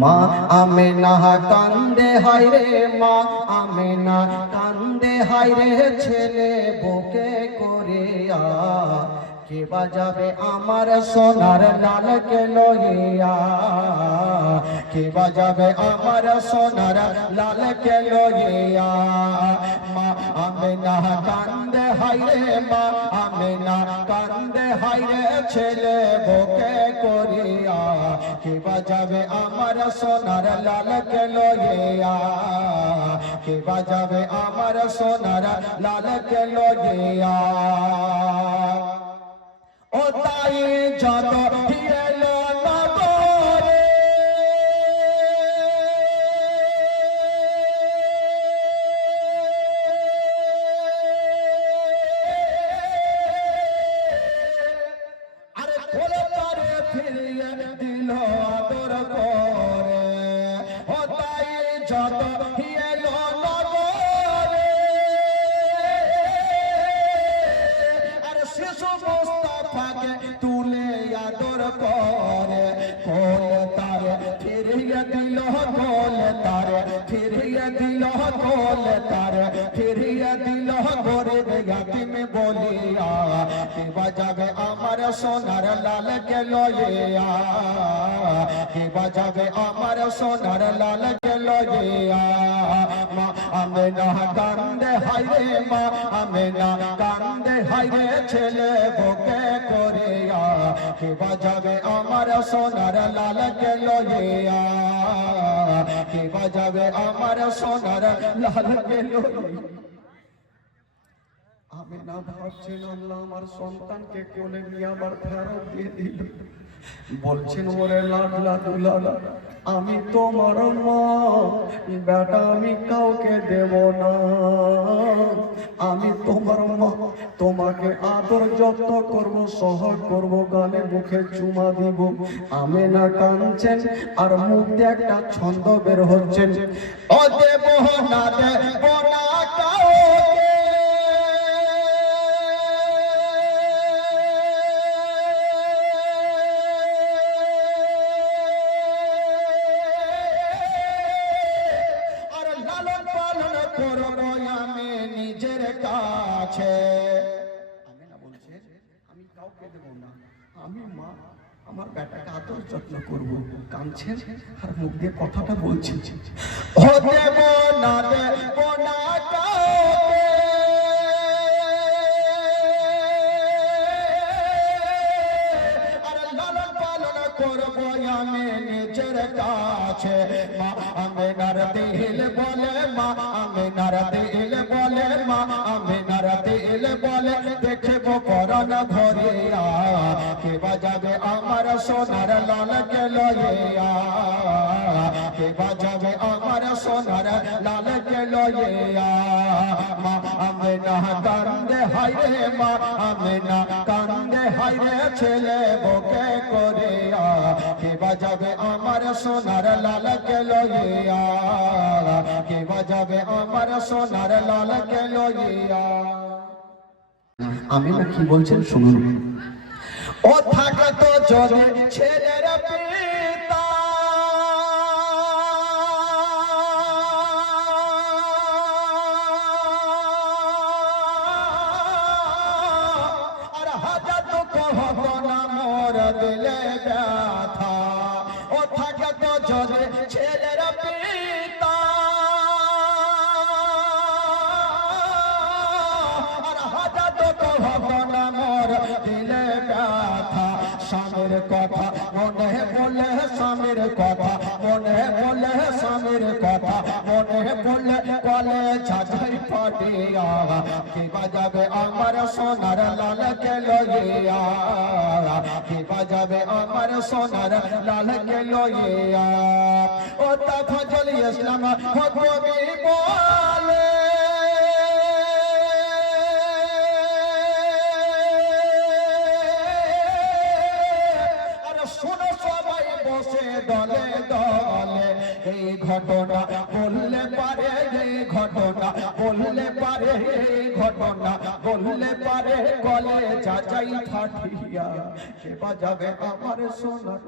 মা আমেনা কান্দে হায় রে, মা আমেনা কান্দে হায় রে, ছেলে বুকে করিয়া। কে বাজাবে আমার সোনার লালকে লইয়া, কে বাজাবে আমার সোনার লালকে লইয়া। মা আমেনা কান্দে হায় রে, মা আমেনা কান্দে হায় রে, ছেলে বুকে করিয়া। কে বাজাবে আমার সোনার লালকে লইয়া, কে বাজাবে আমার সোনার লালকে লইয়া। ও তাই যত এলো নগরে, আরে কোলে তারে ফিরিয়ে দিল আদর করে। ও তাই যত এলো নগরে, আরে শিশু মুস্তাফাকে তুলে আদর করে। কোল তারে ফিরিয়ে দিল, কোল তারে ফিরিয়ে দিল, কোল তারে ফিরিয়ে দিল। গরিব ইয়াতিম বলিয়া, কে বাজাবে আমার সোনার লালকে লইয়া, কে বাজাবে আমার সোনার লালকে লইয়া। মা আমেনা কান্দে হায় রে, মা আমেনা কান্দে হায় রে, ছেলে বুকে করিয়া। কে বাজাবে আমার সোনার লালকে লইয়া, কে বাজাবে আমার সোনার লালকে লইয়া। আমি না ভাবছেন আল্লাহ আমার সন্তানকে কোলে নিয়ে আবার ফেরত দিয়ে দিল। বলছেন ওরে লাডলা দুলালা, আমি তোমার মা, বেটা আমি কাউকে দেব না। আমি তোমার মা, তোমাকে আদর যত্ন করব, সহজ করব, গালে মুখে চুমা দিব। আমেনা কাঁদছেন আর মুখ দিয়ে একটা ছন্দ বের হচ্ছেন, ও দেব না দেব না কাউকে। করবো আমি নিজের কাছে। আমি না বলছে আমি কাউকে দেব না, আমি মা আমার বেটাকে আদর যত্ন করবো। কাঁদছেন আর মুখ দিয়ে কথাটা বলছেন, ও দেব না দেব না কাউকে, আর লালন পালন করবো আমি নিজের কাছে। মা আমেনার দিল বলে, মা আমেনার দিল বলে, মা আমেনার দিল বলে, দেখবো পরাণ ভরিয়া। কে বাজাবে আমার সোনার লালকে লইয়া, কে বাজাবে আমার সোনার লালকে লইয়া। মা আমেনা কান্দে হায় রে, মা আমেনা কান্দে হায় রে, ছেলে বুকে করিয়া। কে বাজাবে আমার সোনার লালকে লইয়া, কে বাজাবে আমার সোনার লালকে লইয়া। আমিনা কি বলছেন শুনুন, ও থাকতো যদি ছেলের পিতা, আর হাজার দুঃখ হতো না মোর দিলে ব্যথা। ও থাকতো যদি ছেলের পিতা, আর হাজার দুঃখ হতো না মোর দিলে ব্যথা। স্বামীর কথা মনে বলে, স্বামীর কথা মনে বলে, স্বামীর কথা মনে বলে, কলে ছাছাই ফাটিয়া। কে বাজাবে আমার সোনার লালকে লইয়া, কে বাজাবে আমার সোনার লালকে লইয়া। ও তা ফজল ইসলাম কবি বলে, শোনো সবাই বসে দলে দলে, এই ঘটনা বললে পারে, এই ঘটনা বললে পারে, এই ঘটনা বললে পারে, কলে যাচাই ফাটিয়া। কে বাজাবে আমার সোনার